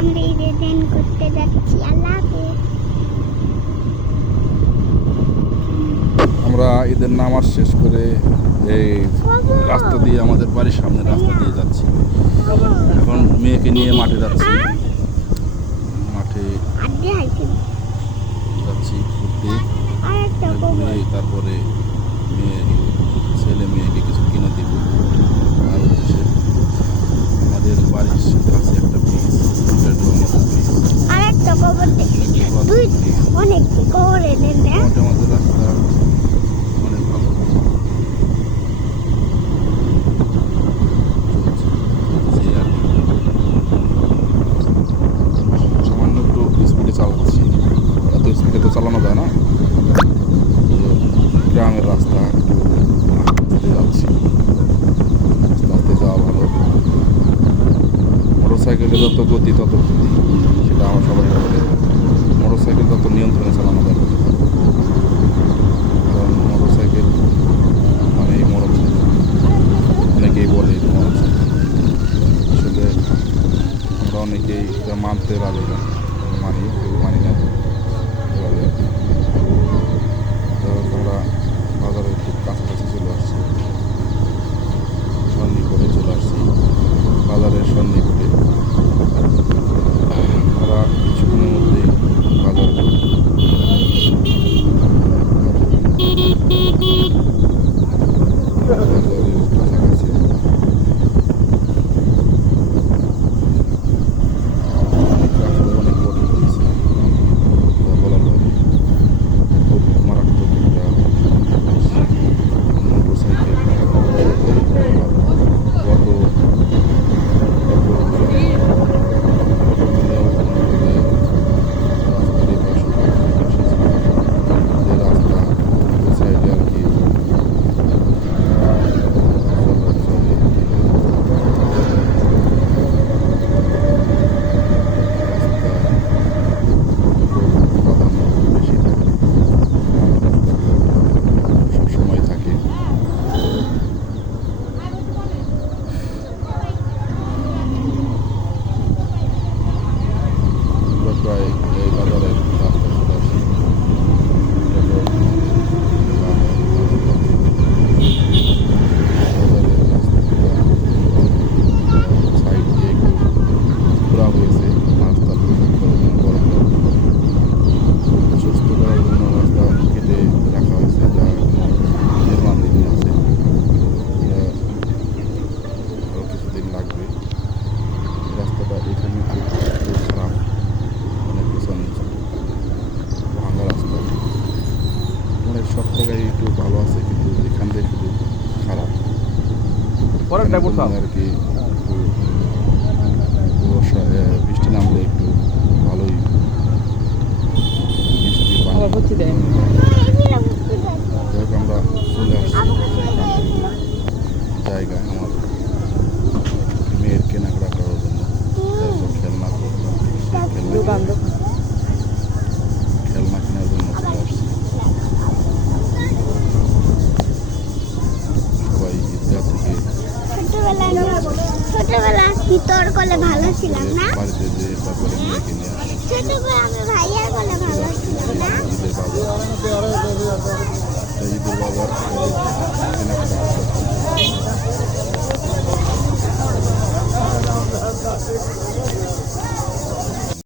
আমরা ঈদের দিন ঘুরতে যাচ্ছি। আল্লাহ আমরা ঈদের নামাজ শেষ করে এই রাস্তা দিয়ে আমাদের বাড়ির সামনে রাস্তা দিয়ে যাচ্ছি। এখন মেয়েকে নিয়ে মাঠে যাচ্ছি। মাঠে যাচ্ছি ঘুরতে। তারপরে মেয়ে ছেলে মেয়েকে কিছু কিনে দিব আর হচ্ছে আমাদের বাড়ির কাছে একটা ব্রিজ আমাদের ব্রিজ আর একটা কবর দেখি অনেক না মোটামুটি আমাদের রাস্তা। সামান্য একটু স্পিডে চালাচ্ছি এত স্পিডে তো চালানো যায় না। গ্রামের রাস্তা যাচ্ছি। আস্তে আস্তে ভালো। মোটর সাইকেলে যত গতি তত গতি সেটা আমার সবাই মোটর সাইকেল তত নিয়ন্ত্রণে চালানো যাবে কারণ মোটর সাইকেল মানে মরম সাইকেল, অনেকেই বলে অনেকেই এটা মানতে রাজি না। মানি মানি না। এখানে ড্রাইভার জন্য আর কি বৃষ্টি নামলে একটু ভালোই বৃষ্টি আবার হচ্ছে তাই। আমরা চলে আসছি। কাঙ্ক্ষিত আমার। মেয়ের কেনাকাটা করার জন্য। খেলনা খেলনা কেনার জন্য চলে আসছি সবাই ঈদগাহ থেকে ছোটবেলা ছোটবেলা ভিতর ভালো ছিলাম না? বাড়িতে যে তারপরে মেয়েকে নিয়ে আসছি ছোটবেলা আমি ভাইয়ার করলে ভালো ছিলাম না? ঈদের